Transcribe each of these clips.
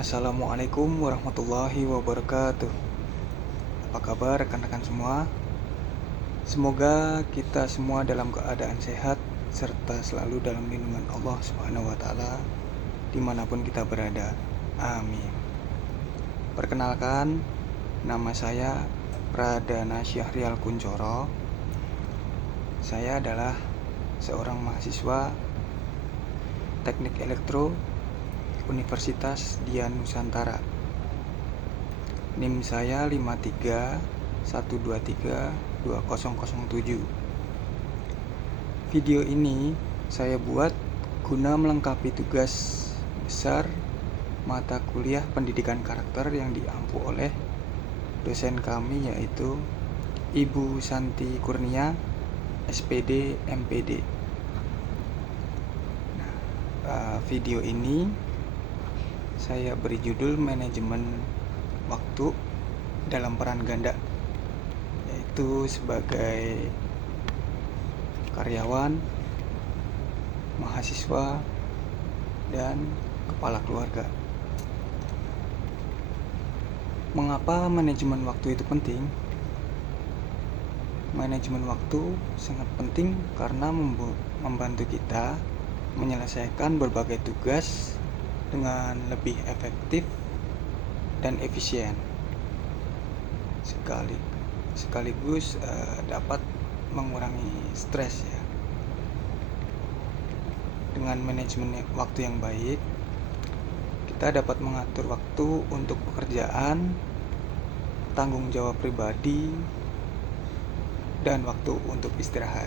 Assalamualaikum warahmatullahi wabarakatuh. Apa kabar rekan-rekan semua? Semoga kita semua dalam keadaan sehat serta selalu dalam lindungan Allah Subhanahu wa Ta'ala dimanapun kita berada. Amin. Perkenalkan, nama saya Pradana Syahrial Kuncoro. Saya adalah seorang mahasiswa Teknik Elektro Universitas Dian Nusantara. NIM saya 5312320007. Video ini saya buat guna melengkapi tugas besar mata kuliah pendidikan karakter yang diampu oleh dosen kami, yaitu Ibu Santi Kurnia, SPD MPD. Video ini saya beri judul manajemen waktu dalam peran ganda, yaitu sebagai karyawan, mahasiswa, dan kepala keluarga. Mengapa manajemen waktu itu penting? Manajemen waktu sangat penting karena membantu kita menyelesaikan berbagai tugas dengan lebih efektif dan efisien, sekaligus dapat mengurangi stres ya. Dengan manajemen waktu yang baik, kita dapat mengatur waktu untuk pekerjaan, tanggung jawab pribadi, dan waktu untuk istirahat.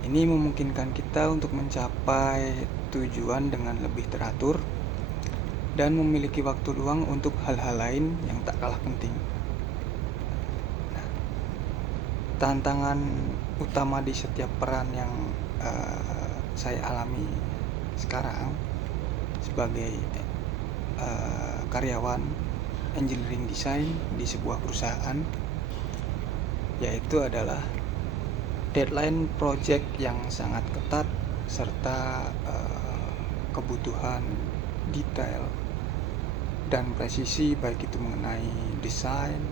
Ini memungkinkan kita untuk mencapai tujuan dengan lebih teratur dan memiliki waktu luang untuk hal-hal lain yang tak kalah penting. Tantangan utama di setiap peran yang saya alami sekarang sebagai karyawan engineering design di sebuah perusahaan, yaitu adalah deadline project yang sangat ketat serta kebutuhan detail dan presisi, baik itu mengenai desain,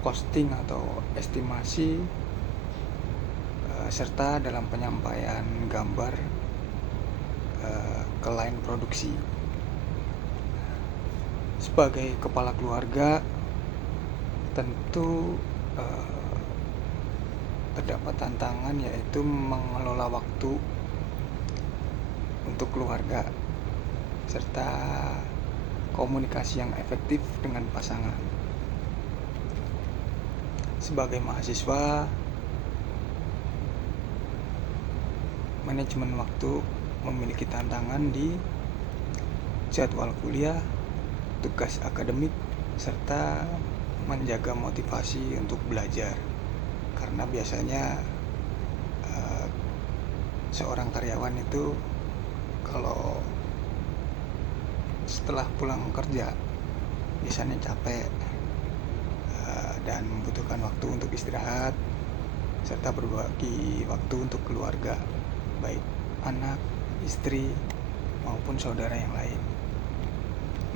costing atau estimasi, serta dalam penyampaian gambar ke line produksi. Sebagai kepala keluarga, tentu terdapat tantangan, yaitu mengelola waktu untuk keluarga serta komunikasi yang efektif dengan pasangan. Sebagai mahasiswa, manajemen waktu memiliki tantangan di jadwal kuliah, tugas akademik, serta menjaga motivasi untuk belajar. Karena biasanya seorang karyawan itu kalau setelah pulang kerja biasanya capek dan membutuhkan waktu untuk istirahat serta berbagi waktu untuk keluarga, baik anak, istri, maupun saudara yang lain.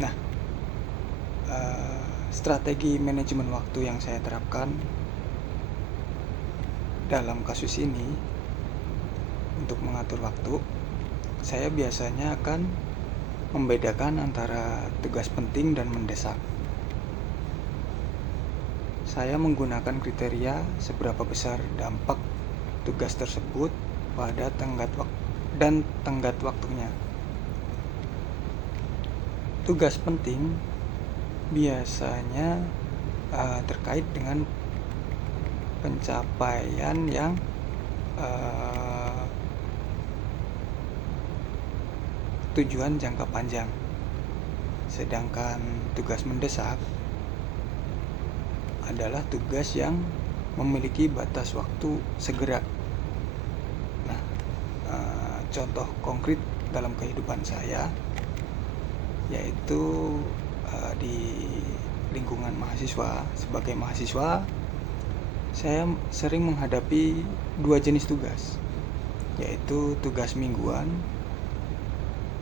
Nah, strategi manajemen waktu yang saya terapkan dalam kasus ini untuk mengatur waktu, saya biasanya akan membedakan antara tugas penting dan mendesak. Saya menggunakan kriteria seberapa besar dampak tugas tersebut pada tenggat waktunya. Tugas penting biasanya terkait dengan pencapaian yang tujuan jangka panjang, sedangkan tugas mendesak adalah tugas yang memiliki batas waktu segera. Nah, contoh konkret dalam kehidupan saya yaitu di lingkungan mahasiswa. Sebagai mahasiswa, saya sering menghadapi dua jenis tugas, yaitu tugas mingguan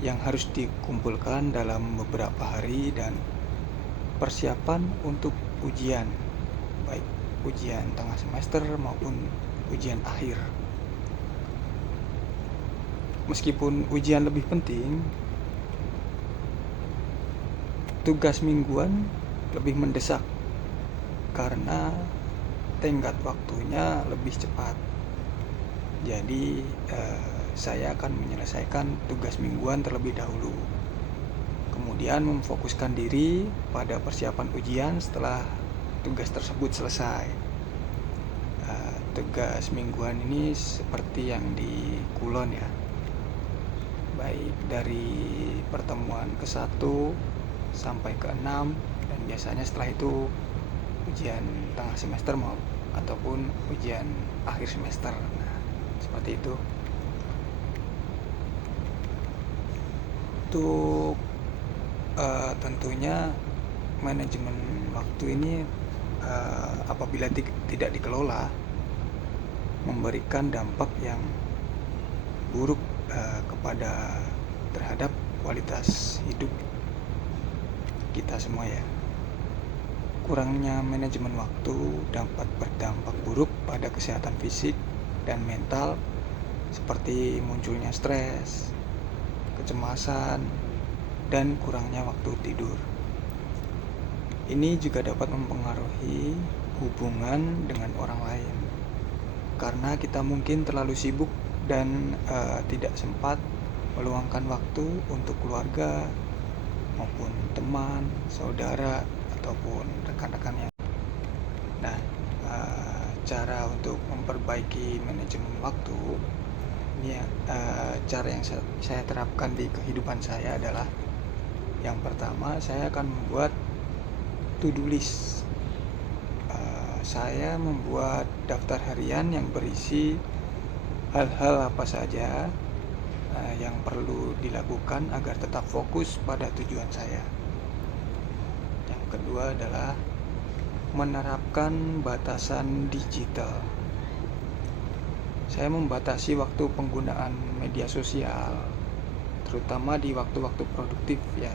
yang harus dikumpulkan dalam beberapa hari dan persiapan untuk ujian, baik ujian tengah semester maupun ujian akhir. Meskipun ujian lebih penting, tugas mingguan lebih mendesak karena tenggat waktunya lebih cepat. Jadi saya akan menyelesaikan tugas mingguan terlebih dahulu, kemudian memfokuskan diri pada persiapan ujian setelah tugas tersebut selesai. Tugas mingguan ini seperti yang di Kulon ya, baik dari pertemuan ke-1 sampai ke-6, dan biasanya setelah itu ujian tengah semester ataupun ujian akhir semester. Nah, seperti itu. Untuk tentunya manajemen waktu ini apabila tidak dikelola memberikan dampak yang buruk terhadap kualitas hidup kita semua ya. Kurangnya manajemen waktu dapat berdampak buruk pada kesehatan fisik dan mental, seperti munculnya stres, kecemasan, dan kurangnya waktu tidur. Ini juga dapat mempengaruhi hubungan dengan orang lain, karena kita mungkin terlalu sibuk dan tidak sempat meluangkan waktu untuk keluarga maupun teman, saudara, ataupun rekan-rekan yang. Nah, cara untuk memperbaiki manajemen waktu ini cara yang saya terapkan di kehidupan saya adalah, yang pertama, saya akan membuat to-do list. Saya membuat daftar harian yang berisi hal-hal apa saja yang perlu dilakukan agar tetap fokus pada tujuan saya. Yang kedua adalah menerapkan batasan digital. Saya membatasi waktu penggunaan media sosial, terutama di waktu-waktu produktif ya,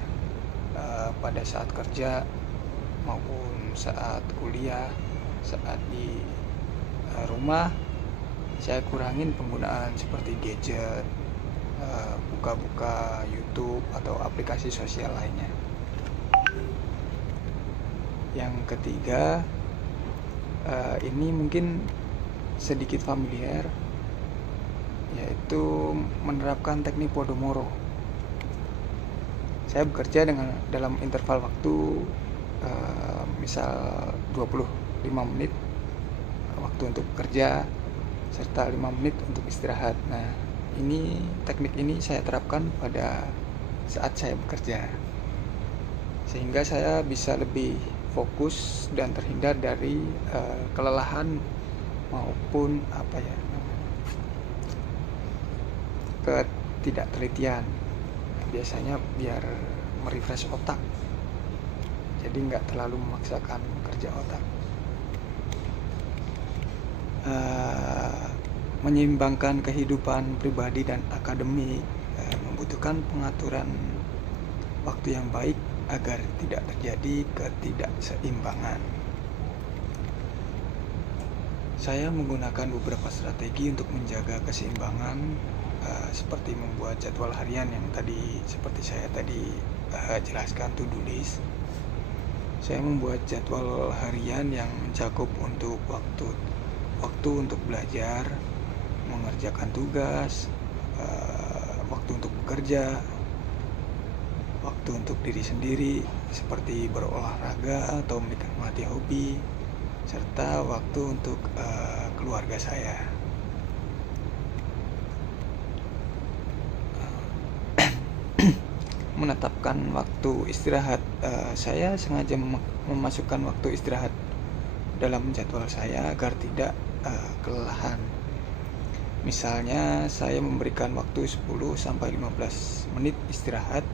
pada saat kerja maupun saat kuliah. Saat di rumah, saya kurangin penggunaan seperti gadget, buka-buka YouTube atau aplikasi sosial lainnya. Yang ketiga, ini mungkin sedikit familiar, yaitu menerapkan teknik Pomodoro. Saya bekerja dalam interval waktu misal 25 menit waktu untuk bekerja serta 5 menit untuk istirahat. Nah, teknik ini saya terapkan pada saat saya bekerja, sehingga saya bisa lebih fokus dan terhindar dari kelelahan maupun ketidaktelitian. Biasanya biar merefresh otak, jadi nggak terlalu memaksakan kerja otak. Menyeimbangkan kehidupan pribadi dan akademik membutuhkan pengaturan waktu yang baik agar tidak terjadi ketidakseimbangan. Saya menggunakan beberapa strategi untuk menjaga keseimbangan, seperti membuat jadwal harian yang seperti saya tadi jelaskan, to-do list. Saya membuat jadwal harian yang mencakup untuk waktu untuk belajar, mengerjakan tugas, waktu untuk bekerja, waktu untuk diri sendiri seperti berolahraga atau menikmati hobi, serta waktu untuk keluarga saya. Menetapkan waktu istirahat, saya sengaja memasukkan waktu istirahat dalam jadwal saya agar tidak kelelahan. Misalnya, saya memberikan waktu 10-15 menit istirahat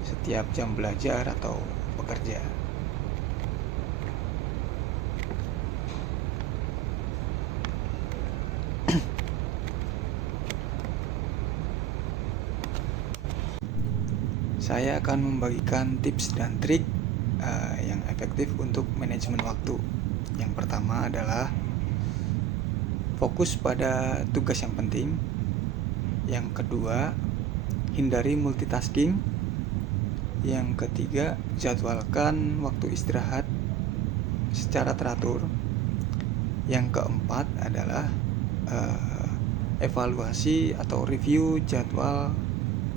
setiap jam belajar atau bekerja. saya akan membagikan tips dan trik yang efektif untuk manajemen waktu. Yang pertama adalah fokus pada tugas yang penting. Yang kedua, hindari multitasking. Yang ketiga, jadwalkan waktu istirahat secara teratur. Yang keempat adalah evaluasi atau review jadwal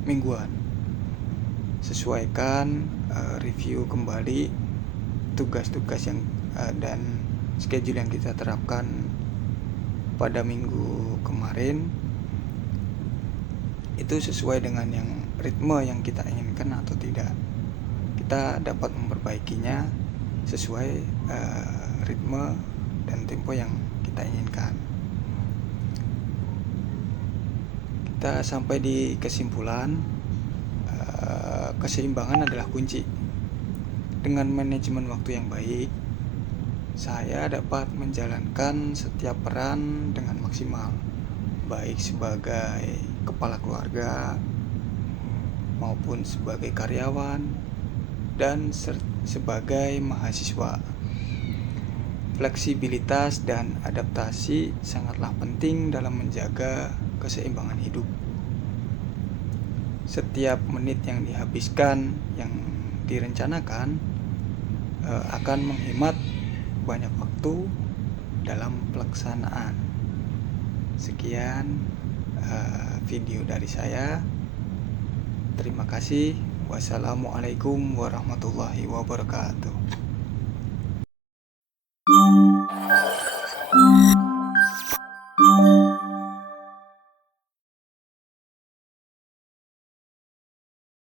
mingguan. Sesuaikan review kembali tugas-tugas yang dan schedule yang kita terapkan pada minggu kemarin itu sesuai dengan yang ritme yang kita inginkan atau tidak. Kita dapat memperbaikinya sesuai ritme dan tempo yang kita inginkan. Kita sampai di kesimpulan, keseimbangan adalah kunci. Dengan manajemen waktu yang baik, saya dapat menjalankan setiap peran dengan maksimal, baik sebagai kepala keluarga maupun sebagai karyawan dan sebagai mahasiswa. Fleksibilitas dan adaptasi sangatlah penting dalam menjaga keseimbangan hidup. Setiap menit yang dihabiskan yang direncanakan akan menghemat banyak waktu dalam pelaksanaan. Sekian video dari saya. Terima kasih. Wassalamualaikum warahmatullahi wabarakatuh.